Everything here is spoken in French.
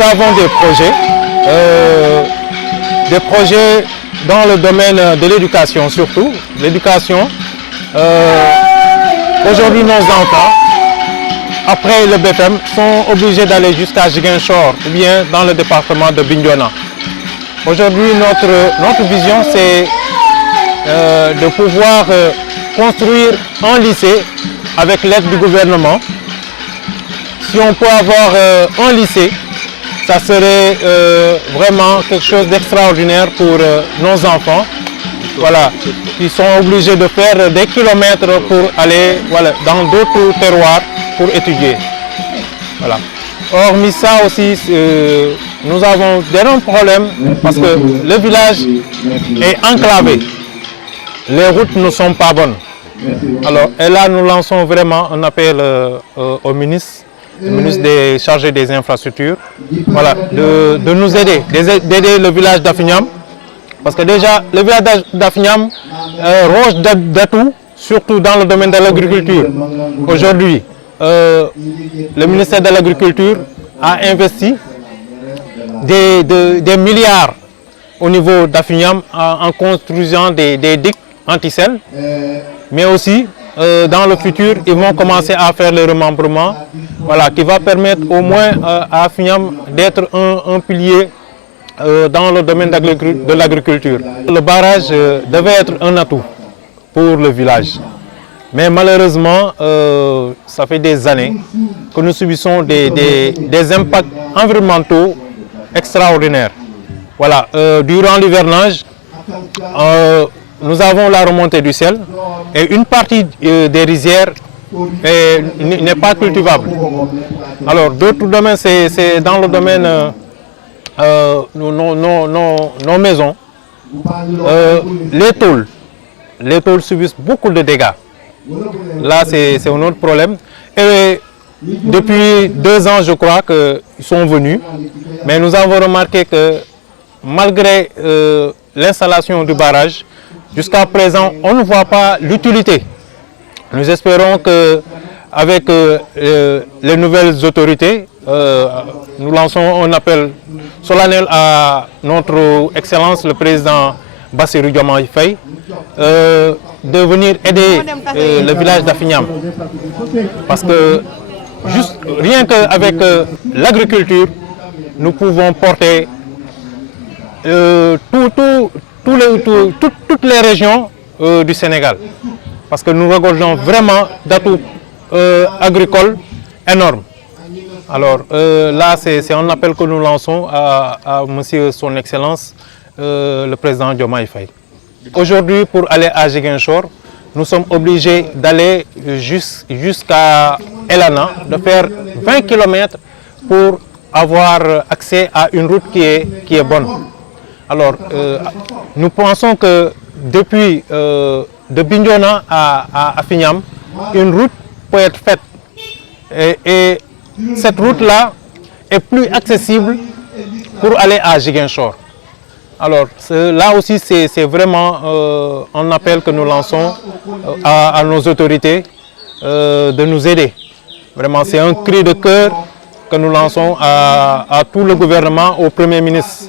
nous avons des projets dans le domaine de l'éducation surtout. L'éducation, aujourd'hui nos enfants, après le BFM, sont obligés d'aller jusqu'à Ziguinchor ou bien dans le département de Bignona. Aujourd'hui, notre vision, c'est de pouvoir construire un lycée avec l'aide du gouvernement. Si on peut avoir un lycée, ça serait vraiment quelque chose d'extraordinaire pour nos enfants. Voilà, ils sont obligés de faire des kilomètres pour aller dans d'autres terroirs pour étudier. Voilà. Hormis ça aussi, nous avons d'énormes problèmes parce que le village est enclavé. Les routes ne sont pas bonnes. Alors, et là, nous lançons vraiment un appel au ministre, le ministre chargé des infrastructures, voilà, de nous aider, d'aider le village d'Afignam. Parce que déjà, le village d'Afignam roche d'atout, surtout dans le domaine de l'agriculture. Aujourd'hui, le ministère de l'Agriculture a investi des milliards au niveau d'Afignam en construisant des digues anti-sel, mais aussi dans le futur, ils vont commencer à faire le remembrement, voilà, qui va permettre au moins à Afignam d'être un pilier dans le domaine de l'agriculture. Le barrage devait être un atout pour le village. Mais malheureusement, ça fait des années que nous subissons des impacts environnementaux extraordinaires. Voilà, durant l'hivernage, nous avons la remontée du sel et une partie des rizières n'est pas cultivable. Alors d'autres domaines, c'est dans le domaine nos maisons. Les tôles subissent beaucoup de dégâts. Là, c'est un autre problème. Et depuis 2 ans, je crois qu'ils sont venus. Mais nous avons remarqué que malgré l'installation du barrage, jusqu'à présent, on ne voit pas l'utilité. Nous espérons qu'avec les nouvelles autorités, nous lançons un appel solennel à notre Excellence, le président Bassirou Diomaye Faye, de venir aider le village d'Afignam. Parce que rien qu'avec l'agriculture, nous pouvons porter toutes les régions du Sénégal. Parce que nous regorgeons vraiment d'atouts agricoles énormes. Alors là, c'est un appel que nous lançons à Monsieur Son Excellence, le président Diomaye Faye. Aujourd'hui, pour aller à Ziguinchor, nous sommes obligés d'aller jusqu'à Elana, de faire 20 km pour avoir accès à une route qui est bonne. Alors, nous pensons que depuis de Bignona à Afignam, une route peut être faite. Et cette route-là est plus accessible pour aller à Ziguinchor. Alors là aussi, c'est vraiment un appel que nous lançons à nos autorités de nous aider. Vraiment, c'est un cri de cœur que nous lançons à tout le gouvernement, au Premier ministre.